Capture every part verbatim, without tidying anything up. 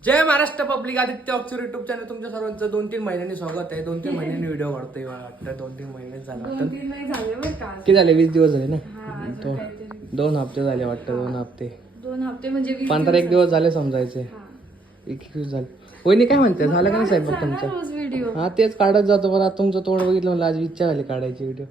जय Maharashtra public, Aditya ऑक्सर YouTube channel तुमच्या सर्वांचं दोन तीन महिन्यांनी स्वागत आहे. दोन तीन महिन्यांनी व्हिडिओ काढतोय मला वाटतं. दोन तीन महिने झाले वाटतं. किती झाले? वीस दिवस झाले ना. तो दोन हप्ते झाले वाटतं. दोन हप्ते दोन हप्ते म्हणजे पंधरा एक दिवस झाले समजायचे. एकवीस झाले. वहिनी काय म्हणते, झालं का नाही साहेब तुमचं? व्हिडिओ हा तेच काढत जातो. मला तुमचं तोंड बघितलं मला आज इच्छा झाली काढायची व्हिडिओ.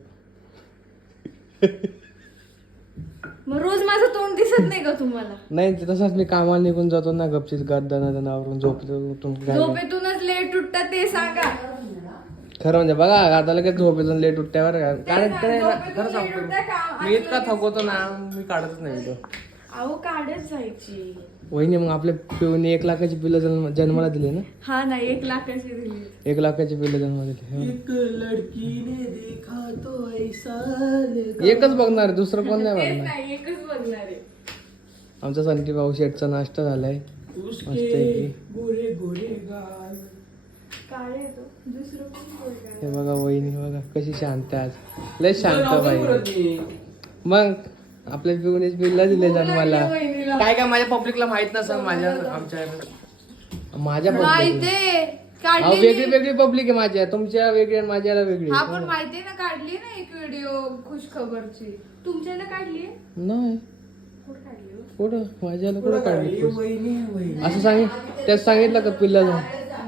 मग रोज माझं तोंड दिसत नाही का तुम्हाला? नाही तसंच मी कामाला निघून जातो ना गपचीत गद्दाना दनावरून झोपेतून. झोपेतूनच लेट उठतात ते सांगा. खरं म्हणजे बघा आता लगेच झोपेतून लेट उठल्यावर कारण खरं सांगतो मी इतका थकवतो ना, मी काढतच नाही व्हिडिओ. अहो काढत जायची. वहिनी मग आपल्या पिऊने एक लाखाची पिल्लं जन्म जन्माला दिले ना. हा नाही एक लाखाची दिली. एक लाखाची पिल्लं जन्माला दिले. एक लडकीने देखा तो ऐसा. एकच बघणार, दुसरं कोण नाही बघणार. नाही एकच बघणार आहे. आमचा संटी भाऊ शेटचा नाश्ता झालाय. उसके गोरे गोरे गाल. काळे तो दुसरं कोण बोलणार? हे बघा वहिनी बघा कशी शांत आहे आज. लय शांत बाई. मग आपल्या पिऊने पिल्ला दिले जन्माला. काय काय माझ्या पब्लिकला माहित नसेल. माझ्या आमच्या माझ्या माहितीये पब्लिक वेगळी वेगळी पब्लिक आहे. माझ्या तुमच्या वेगळी आणि माझ्याला वेगळी. हा पण माहितीये ना, काढली ना एक व्हिडिओ खुश खबरची. तुमच्याला काढली नाही कुठं काढली? कुठं माझ्याला कुठं काढली? वहिनी वहिनी असं सांगित त्यात सांगितलं का पिल्ला जाऊन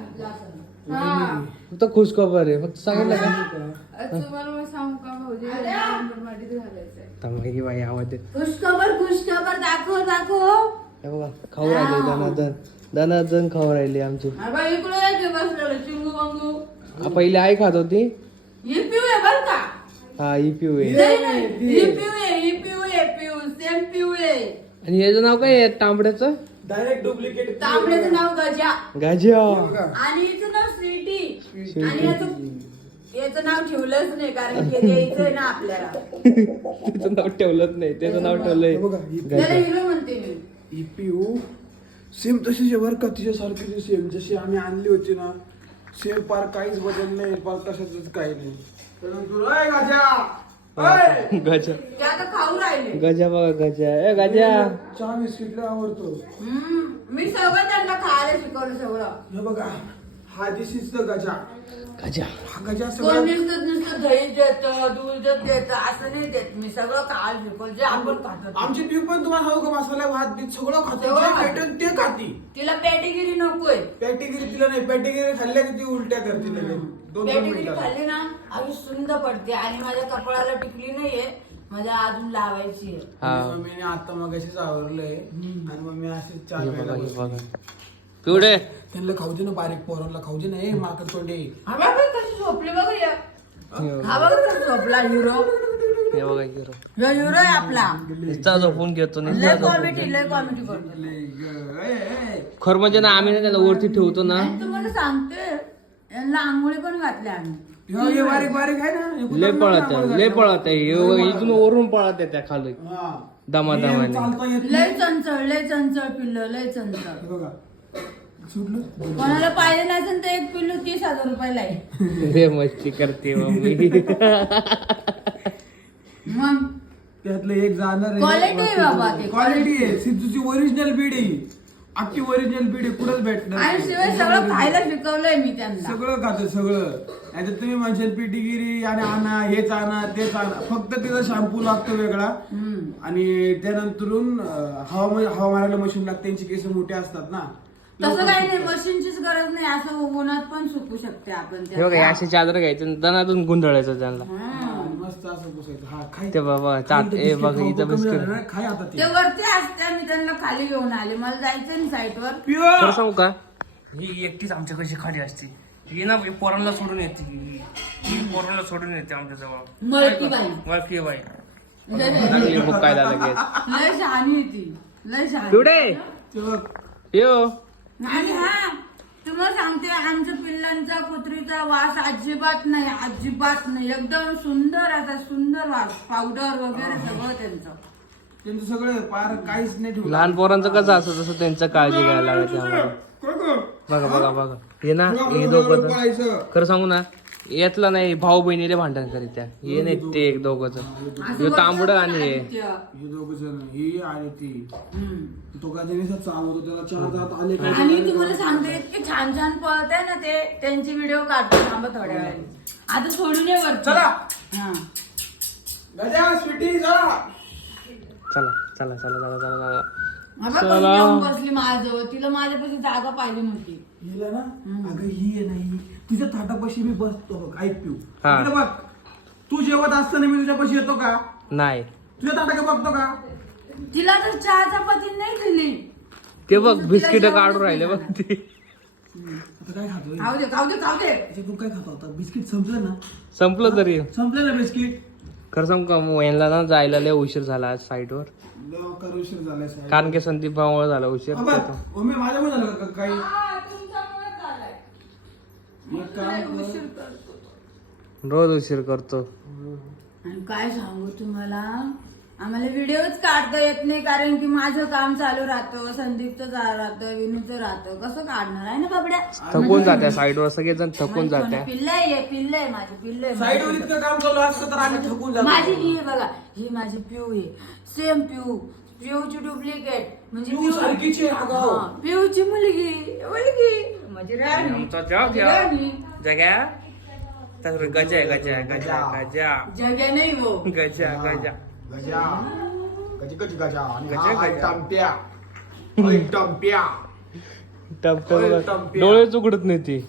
हा फक्त खुश खबर आहे. फक्त सांगितलं का तुम्हाला मग सांगू का भाऊजी अंगणवाडीत घालायचंय. तमाही बाई आवाज देत. खुशखबर खुशखबर दाखव दाखव. हे बघा खाऊ राहिले दनादन दनादन खाऊ राहिली आमची. अरे इकडे यायचे बसलेलं चिंगू मंगू. आ, पहिले आई खात होती. ही पिऊ आहे बर का? हा ही पिऊ आहे. नाही, नाही, ही पिऊ आहे ही पिऊ आहे पिऊ सेम पिऊ आहे. आणि याचं नाव काय आहे तांबड्याचं? Direct duplicate. तांबड्याचं नाव गजा गाजिया. आणि हिचं नाव स्वीटी. आणि याचं याचं नाव ठेवलंच नाही कारण की द्यायचंय ना आपल्याला. त्याचं नाव ठेवलंच नाही. त्याचं नाव ठेवलंय बघा ही त्याला गाजिया. हिरो म्हणते मी. ही पिऊ सेम तशीच आहे बरं का, तिच्यासारखी सेम जशी आम्ही आणली होती ना सेम. पार काहीच बदल नाही. पार कशाच काही नाही. परंतु ओय गाजा, ओय! गजा ते आता खाऊ राहिले. गजा बघा गजा. ए गजा चहा बिस्किटला आवडतो. हम्म, मी सगळं त्यांना खायला शिकवलं सगळं. हे बघा हा this is the Gaja. Gaja हा गजा कोण सगळं नुसतं नुसतं दही देत दूध देत असं नाही देत. मी सगळं खायला शिकवलं जे आपण खातो. आमची पिऊ पण तुम्हाला सांगू का, मसाला भात बीत सगळं खाते. सगळं जे खाते. भेटेल ते खाती. तिला पॅटेगिरी नकोय. पॅटिगिरी तिला नाही. पॅटिगिरी खाल्ल्या की ती उलट्या करते लगेच. दोन दोन पॅटेगिरी मिनिटात. खाल्ली ना अजून सुंद पडते. आणि माझ्या कपाळाला टिकली नाहीये, माझ्या अजून लावायची आहे. हा मम्मीने आता मग अशीच आवरलंय आणि मम्मी अशीच चहा हे प्यायला बघा हे बसली. बघा पिवडे. त्यांना खाऊ दे ना, बारीक पोरांना खाऊ दे ना. ए माकड तोंडे. हा बघ कशी झोपली बघ या. हा बघ कसा झोपला हिरो. हे बघा हिरो. ह्यो हिरो आहे आपला. नुसता झोपून घेतो लय नुसता झोपून कॉमेडी लय कॉमेडी करतो. ए, ए, ए. खरं म्हणजे ना आम्ही ना त्याला वरती ठेवतो ना. आणि तुम्हाला सांगते यांना आंघोळी पण घातल्या आम्ही. ह्यो हे बारीक बारीक आहे ना, हे लय कुत्र्याला पळत नको आहे आपण लय घातलं. पळत आहे हे इथून वरून पळत आहे त्या खाली हा. दमा हे दमाने. चालता येत नाही. लय चंचळ लय चंचळ पिल्लं लय चंचळ. हे बघा सुटलं. कोणाला पाहिजे नसेल तर एक पिल्लू तीस हजार रुपयाला आहे. रे मस्ती करते मम्मी. मग त्यातलं एक जाणार Quality आहे बाबा ते. क्वालिटी आहे. सिद्धूची ओरिजिनल बीड आहे. अख्खी ओरिजिनल बीड आहे. कुठंच भेटणार आणि नाही. शिवाय सगळं खायला शिकवलंय मी त्यांना. सगळं खातं सगळं. नाही तर तुम्ही म्हणशाल पिटीगिरी आणि आणा हेच आणा तेच आणा. फक्त तिचा शॅम्पू लागतो वेगळा हम्म. आणि त्यानंतरून अं, हवा हवा मारायला मशीन लागते. त्यांची केस मोठे असतात ना. तसं काही नाही, मशीनचीच गरज नाही. असं उन्हात पण सुकू शकते आपण हे बघा हे अशी चादर घ्यायचं दनातून गुंडाळायचं त्यांना. आणि मस्त असं पुसायचं. हा खाय. ते बाबा चाट ए बघा इथं बिस्किट. खाय आता ते ते. वरती असते. मी त्यांना खाली घेऊन आले. मला जायचं ना साईट वर. खरं सांगू का ही एकटीच आमच्या कशी खाली असते. ही ना ही पोरांना सोडून येते. ही ही पोरांना सोडून येते आमच्या जवळ. मळकी बाई. वळखी बाई लागली मुकायला लगेच. लय शहाणी आहे ती. लय शहाणी. पिवडे ते बघ. यो आणि हा तुम्हाला सांगते आमच्या पिल्लांचा कुत्रीचा वास अजिबात नाही अजिबात नाही. एकदम सुंदर असा सुंदर वास. पावडर वगैरे सगळं त्यांचं. त्यांचं सगळं पार काहीच नाही ठेवलं. लहान पोरांचं कसं असं तसं त्यांचं काळजी घ्यायला लागायची आम्हाला. बघा बघा बघा हे ना हे दोघं पळायचं. खरं सांगू ना यातला नाही भाऊ बहिणीले भांडण करीत त्या हे नाही ते एक दोघ जण तांबड आणि हे हे दोघ जण ही आणि ती हम्म. तो गाजनीचा चालवतो त्याला चार दात आले काय आणि तुम्हाला सांगते इतके छान छान पळत आहे ना ते त्यांची व्हिडिओ काढतो थांबा थोड्या वेळाने आता सोडून ये वरती. चला हा. गजा स्वीटी चला चला चला चला चला चला चला हा बघ कशी येऊन बसली माझ्याजवळ तिला माझ्यापाशी जागा पाहिली नव्हती. हिला ना अगं ही आहे नाही तुझ्या ताटापाशी मी बसतो बघ ऐक पिऊ हा. इकडे बघ तू जेवत असताना मी तुझ्यापाशी येतो का नाही तुझ्या ताटाकडे बघतो का तिला तर चहा चपाती नाही दिली. ते बघ बिस्किट काढून राहिले बघ ते आता काय खातोय खाऊ दे खाऊ दे खाऊ दे. तू काय खातो आता बिस्किट संपलं ना संपलं तरी संपलं ना बिस्किट खरं सांग का यांना ना जायला लय उशीर झाला आज साईडवर लवकर उशीर झालाय साहेब. कारण की संदीप भावामुळे झाला उशीर अबा, मम्मी माझ्यामुळे झालं का काही हा, तुमच्यामुळेच झालंय. मग काय कर? रोज उशीर करतो आणि काय सांगू तुम्हाला आम्हाला व्हिडिओच काढता येत नाही कारण की माझं काम चालू राहतं संदीपचं जा- राहतं विनूचं राहतं कसं काढणार आहे ना बाबड्या. थकून जात्या साईडवर सगळेजण थकून जात्या पिल्ल आहे पिल्ल आहे माझी पिल्ल आहे साईडवर इतकं काम चालू असतं तर आम्ही थकून जातो माझी ही आहे बघा ही माझी पिऊ आहे सेम पिऊ पिऊची डुप्लिकेट म्हणजे पिऊ पिऊ- सारखीच आहे, अगं. हा, पिऊची मुलगी मुलगी माझी राणी आमचा जग माझी या. राणी. जग्या त्याच्यावर गजा आहे गजा गजा गजा जग्या नाही वो गजा गजा गजा गजी गजी गजा आणि गजा, हा आहे गजा. टंप्या ओय, टंप्या टप ओय, टप टंप्या. डोळेच उघडत नाही ती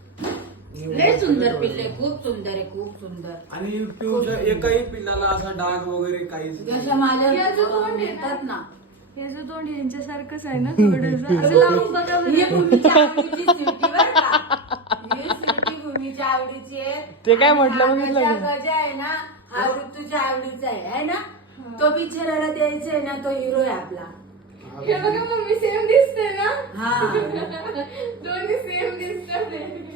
लय सुंदर पिल्ले खूप सुंदर आहे खूप सुंदर आणि पिऊच्या एकही पिल्लाला असा डाग वगैरे काहीच नाही. जशा माझ्या याचं तोंड येतात ना याचं तोंड यांच्यासारखंच आहे ना थोडंसं असं लावून बघा बरं. ही भूमीच्या आवडीची सिटी बरं का ही सिटी भूमीच्या आवडीची आहे ते काय आणि म्हटलं हा बघितलं गजा का? गजा आहे ना हा ऋतूच्या आवडीचा आहे है ना तो बिचाराला द्यायचा आहे ना तो हिरो आहे आपला हे बघा मम्मी सेम दिसते ना हा दोन्ही सेम दिसतात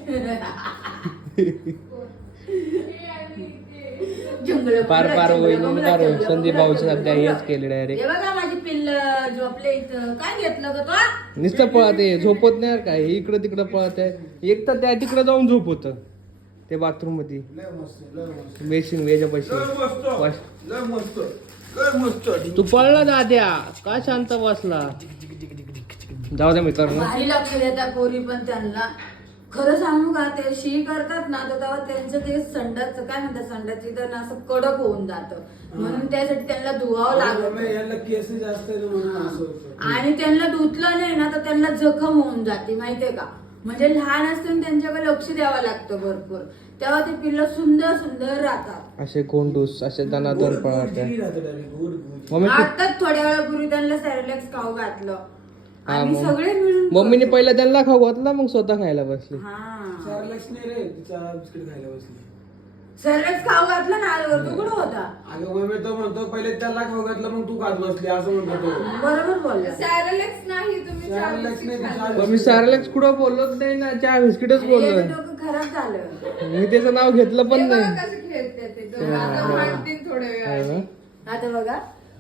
जंगल पार पार वहिनी पार संदीप भाऊचं सध्या हेच केले डायरेक्ट हे बघा माझी पिल्ल झोपले इथं काय घेतलं ग तो नुसतं पळते झोपत नाही यार काय इकडं तिकडं पळत आहे एक तर त्या तिकडं जाऊन झोप होत ते बाथरूम मध्ये लय मस्त लय मस्त बेसिन वेजा लय पैसे मस्त लय मस्त लय मस्त तू पळला दाद्या का शांत बसला जाऊ द्या मित्रांनो भारी लक्ष देतात पोरी पण त्यांना खरं सांगू का ते शी करतात ना तर तेव्हा त्यांचं ते संडाचं काय म्हणतात संडाची तर असं कडक होऊन जातं म्हणून त्यासाठी त्यांना धुवावं लागत याला केस जास्त आहे ना म्हणून असं होतं. आणि त्यांना धुतलं नाही ना तर त्यांना जखम होऊन जाते माहितीये का म्हणजे लहान असताना त्यांच्याकडे लक्ष द्यावं लागतं भरपूर तेव्हा ते पिल्लं सुंदर सुंदर राहतात असे गोंडूस असे दनादन गोड पळत गुजरी आहे राहते direct, गोड गुजरी. मम्मी तू- आताच थोड्या वेळापूर्वी त्यांना सॅरेलॅक्स खाऊ घातलं हा, आणि मग. सगळे मिळून मम्मीने पहिला त्यांना खाऊ घातला मग स्वतः खायला बसली हा Cerelac नाही रे तिचा बिस्किट खायला बसली सॅरेलॅक्स खाऊ घातलं ना आल्यावर तू कुठं होता अगं मग मी तो म्हणतो पहिले त्याला खाऊ घातलं मग तू खात बसली असं म्हणतो तो बरोबर बोलला सॅरलेक्स नाही तुम्ही Cerelac नाही चार तिचा मग मी सारलेच कुठं बोललोच नाही ना चहा बिस्किटच बोललोय डोकं खराब झालं मी त्याचं नाव घेतलं पण बघा नाही कसं खेळते ते दोघं. आता भांडतील थोड्या आहे वेळाने. ना? आता बघा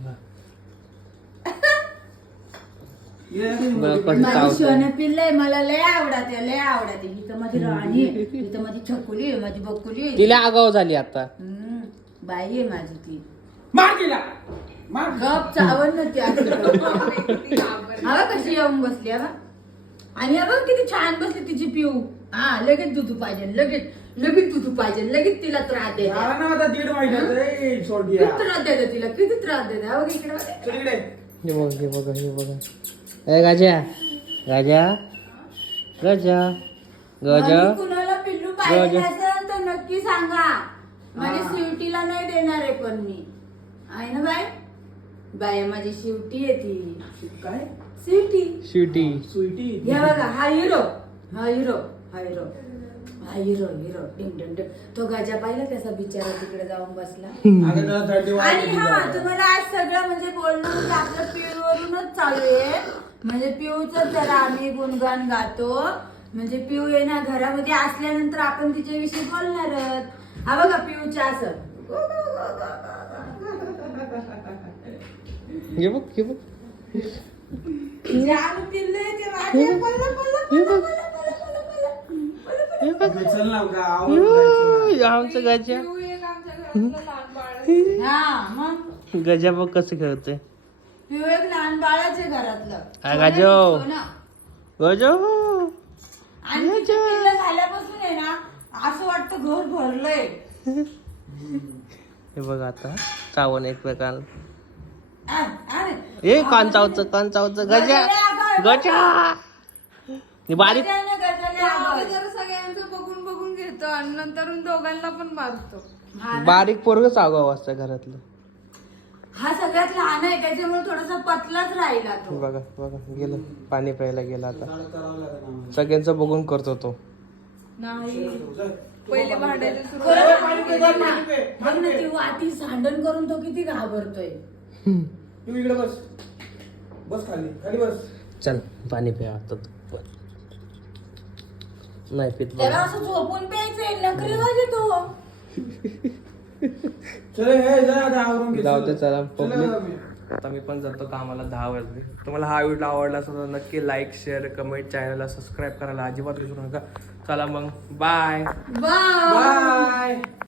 ये बरं, कसं माझी चावतंय. सोनं पिल्लंय मला लय आवडते लय आवडते इथं माझी राणी आहे इथं माझी छकुली आहे माझी बकुली आहे तिला आगाव झाली आता हम्म, बाई आहे माझी ती मार केला मार गप चावण नव्हती हवा कशी येऊन बसली हवा आणि हा बघ किती छान बसली तिची पिऊ हा लगेच दुधू पाहिजे लगेच लगेच दुधू पाहिजे लगेच तिला त्रास देते झाला ना आता दीड महिन्यात ए, सोडिया किती त्रास देते तिला किती त्रास देते हा बघ इकडे बघ. चल इकडे हे बघ हे बघा हे बघा ए गाजा गाजा गजा गजा आणि कुणाला पिल्लू पाहिजे असेल तर नक्की सांगा म्हणजे शिवटीला नाही देणार आहे पण मी आहे ना बाय बाय माझी शिवटी आहे ती काय शिवटी शिवटी स्वीटी हे बघा हा हिरो हा हिरो हा हिरो हा हिरो हिरो डिंग डिंग डिंग. तो गाजा पाहिला कसा बिचारा तिकडे जाऊन बसला अगं त्याला थंडी आणि हा वाजते तुम्हाला आज सगळं म्हणजे बोलणं म्हणजे आपलं पिऊवरूनच चालू आहे म्हणजे पिऊच जरा आम्ही गुणगान गातो म्हणजे पिऊ आहे ना घरामध्ये असल्यानंतर आपण तिच्याविषयी बोलणारच हा बघा पिऊच्या असं हे बघ हे बघ जे आम्ही पिल्लंय ते वाजले, पळलं, पळलं, पळलं, पळलं, पळलं, पळलं, पळलं, पळलं, पळलं. चल ना गावावर जायचं ना. आमचं गजा पिऊ एक आमच्या घरातलं लहान बाळ आहे. हा मग गजा बघ कसं खेळतोय. पिऊ एक लहान बाळाचे घरातलं हा, गाजो. सोनं. गजो आणि तिचे पिल्लं झाल्यापासून आहे ना असं वाटतं घर भरलंय. हे बघ आता चावण एकमेकांना. आ, अरे ए कान चावचं कान चावचं गजा गजा हे बारीक गजानन, गजानन आवाज. अगोदर सगळ्यांचं बघून बघून घेतो आणि नंतर दोघांना पण मारतो. हा ना. बारीक पोरग चागावं असतं घरातलं. हा सगळ्यात लहान आहे त्याच्यामुळे थोडासा पतलाच राहिला तो. बघा बघा गेलं पाणी प्यायला गेला आता. चाल करावं लागेल आम्हाला. सगळ्यांचं बघून करतो तो. नाही चल. पहिले भांडायला सुरू खरं पाणी पे, सांगते पाणी पे, ना, पाणी बघ ना पे. ती वाटी सांडण करून तो किती घाबरतोय. तू इकडे बस बस खाली खाली बस. चल पाणी प्या आता तू पण. नाही पित त्याला बघ. असं झोपून प्यायचंय नकरी वाजे तो. चल हे जा आता आवरून घे. जाऊ दे चला चला पब्लिक. आम्ही. आता मी पण जातो कामाला दहा वाजले. तुम्हाला हा व्हिडिओ आवडला असेल तर नक्की लाईक शेअर कमेंट चॅनलला सबस्क्राईब करायला अजिबात विसरू नका. चला मग बाय बाय. बाय.